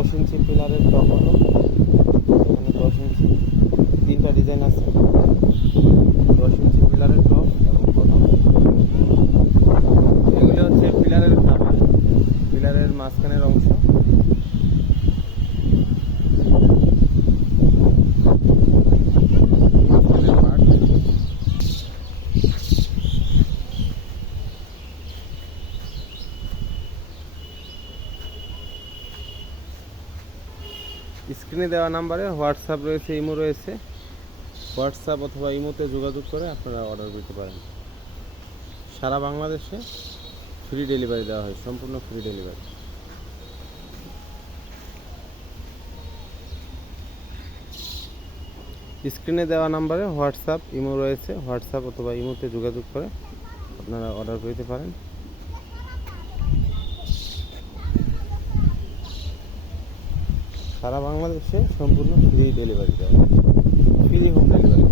10 ইঞ্চি পিলারের টপ হলো, এখানে 10 ইঞ্চি, 3টা ডিজাইন আছে। 10 ইঞ্চি পিলারের টপ এবং বটম। এগুলো হচ্ছে পিলারের খাবার, পিলারের মাঝখানের অংশ। মাঝখানের পার্ট। স্ক্রিনে দেওয়া নাম্বারে হোয়াটসঅ্যাপ রয়েছে, ইমো রয়েছে। হোয়াটসঅ্যাপ অথবা ইমোতে যোগাযোগ করে আপনারা অর্ডার করতে পারেন। সারা বাংলাদেশে ফ্রি ডেলিভারি দেওয়া হয়, সম্পূর্ণ ফ্রি ডেলিভারি। স্ক্রিনে দেওয়া নাম্বারে হোয়াটসঅ্যাপ ইমো রয়েছে, হোয়াটসঅ্যাপ অথবা ইমোতে যোগাযোগ করে আপনারা অর্ডার করতে পারেন। সারা বাংলাদেশে সম্পূর্ণ ফ্রি ডেলিভারি দেওয়া হয়, ফ্রি হোম ডেলিভারি।